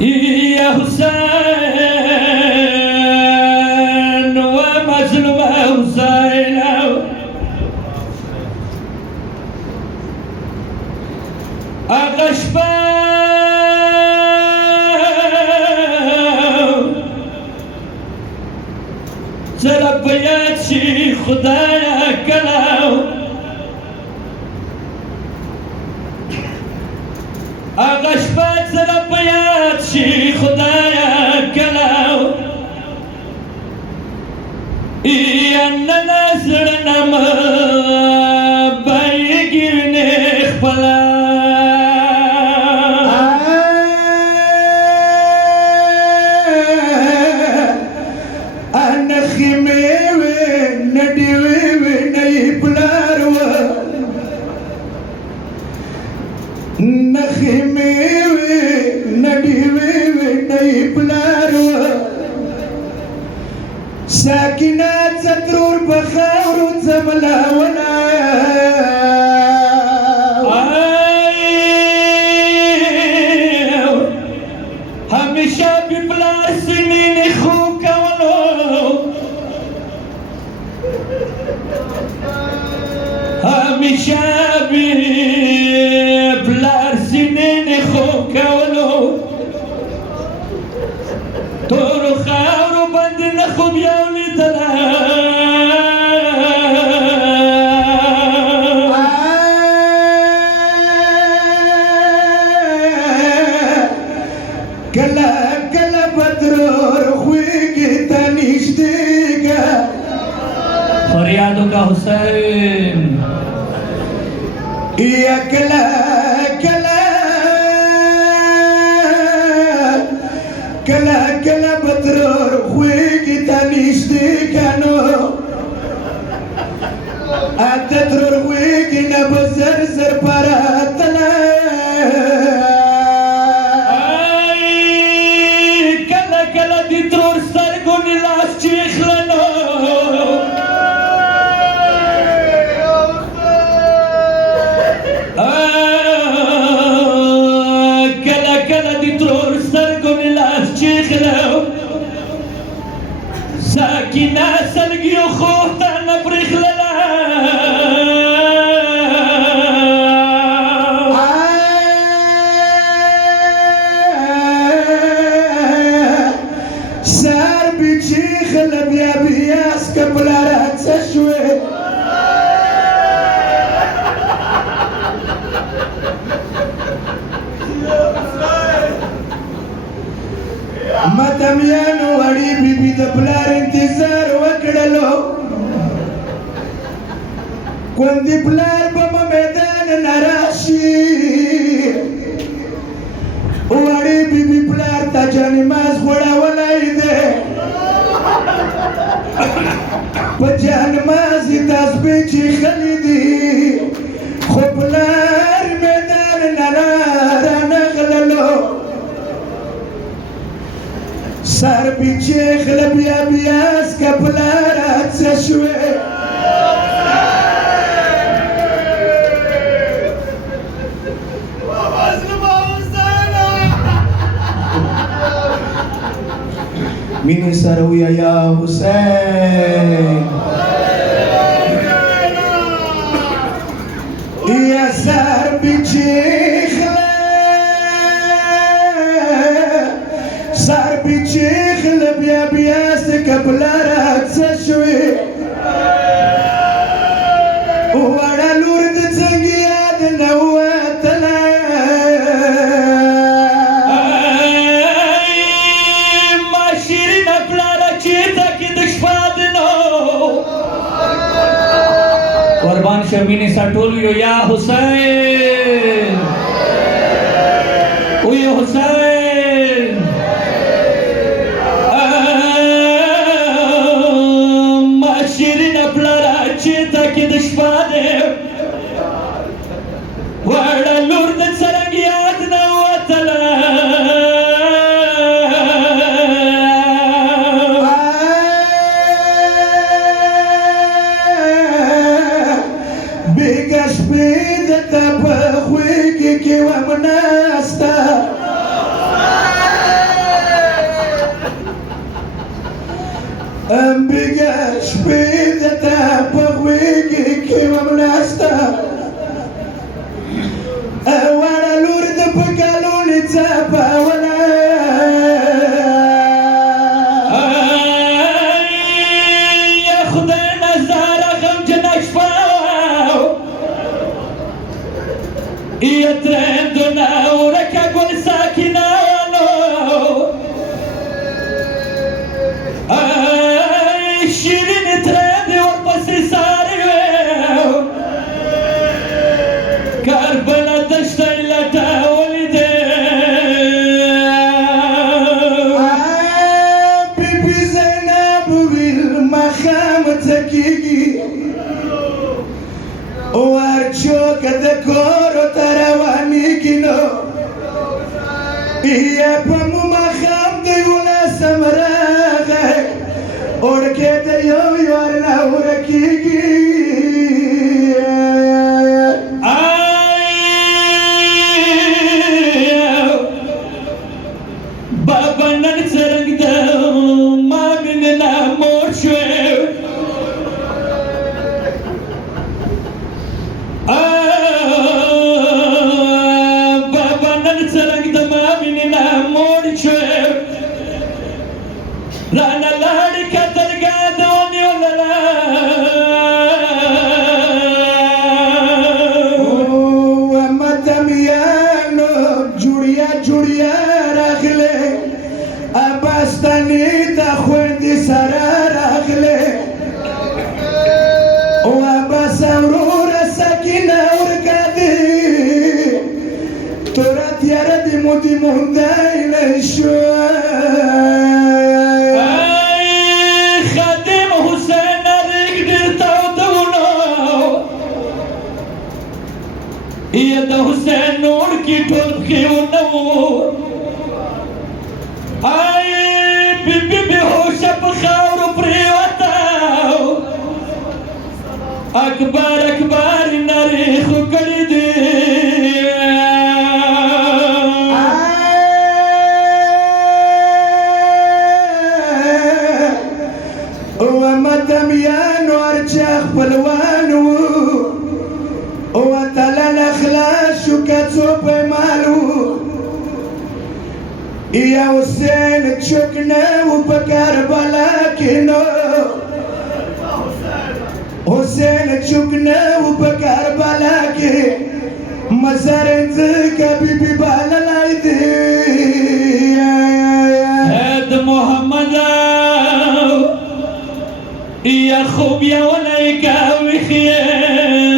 يا حسين ومظلوم حسين أغشبا زربيات شي خدايا كلاو أغشبا زربيات شي خدايا كلاو إيانا نزرنا ما بايقي نخبلا ساكنات سترور بخاور وزملا ولا هميشه ببلار سنين خوك ولو هميشه ببلار سنين خوك ولو تورو خاورو بند نخوب يولي كلا كلا بدرور خويك تانيش ديگا फरियादों का हुसैन يا كلا كلا كلا كلا بدرور خويك تانيش ديگا نو أتدرور خويك نبزر زر براتنا ساكنة سلقي وخوتها نبرخ للا سار بيشيخ لبيا بياس قبل رأس شوي مدميان وړي بيبي د بلار انتظار وکړلو کوندي بلار په میدان نراشي وړي بيبي بلار ته جنماز وړولای دي په جنماز تسبیح چې خلیدي خو بلار میدان نغللو سر بیچه خلبیا بیاس کپلارات سشوه مين سرويا يا حسين يا سر بیچه سر بیچیخ لبیا بیاس کبلارات سشوی وڑا لورد زنگیاد نواتلا ما شیرین اپلارا چیتا کی دشفادنو قربان شمینی ساٹولیو یا حسین اوی حسین چیتا کی دشپاده وڑا لور د سرنگیات نواتلا کې ومناسته بیګه شپې د تا په غوږ کې ومناسته واړه لور د په کالونې څپوله یا خدای نظاره غمجنه شپه یا ترندونه ورکه ګل ساکنانو شیرین ترندې ورپسې سارې کربلا دشته یې لټولې دی بیبي زینب ویل ماښام څه کېږي ورچوک د کورو ته روانېږي نو یا په مو ماښام د یولسم راغی اوړکې ته یو ورنه ورکېږي بابا نن څرنګ د ما مینې نه موړ شوې بابا نن څرنګ د ما مینې نه موړ شوې رانه لاړې کترګاه د ونیولله مدمیانو جوړیا جوړیا راغلې اباستانې ته خویندې سره راغلې وابس وروره سکینه ورکدې توره تیاره دې مو دې موندی نه شوه خادم حسین ریګ ډېر تاوده یا د حسین نور کی ټول پکې ونه وو بیبي بېهوشه په خاورو پرېوته اکبر اکبر نارې خو کړي دي ومدمیانو ارچا خپلوان وو وتلله خلاص شو که څو پیمال وو یا حسین چوک نه و په کربلا کې نو حسین چوک نه و په کربلا کې مزار ځکه بیبي بللی دی د محمد یا خوب یولی که ویښ یې